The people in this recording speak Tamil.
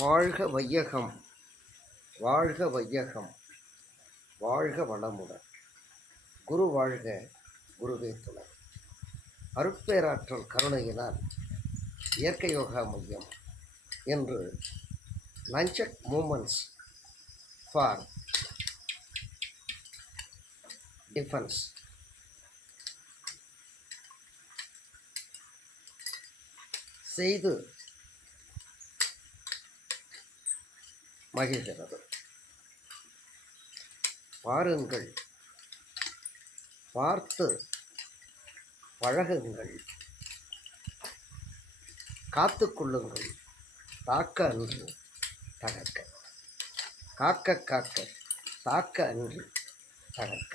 வாழ்க வையகம், வாழ்க வையகம், வாழ்க வளமுடன். குரு வாழ்க, குருவே துணை. அருட்பேராற்றல் கருணையினால் இயற்கை யோகா மையம் என்று லஞ்சக் மூமெண்ட்ஸ் ஃபார் டிஃபென்ஸ் செய்து மகிழ்கிறது. பாருங்கள், பார்த்து பழகுங்கள், காத்து கொள்ளுங்கள். தாக்க அன்று தகர்க்க, காக்க காக்க தாக்க அன்று தகர்க்க.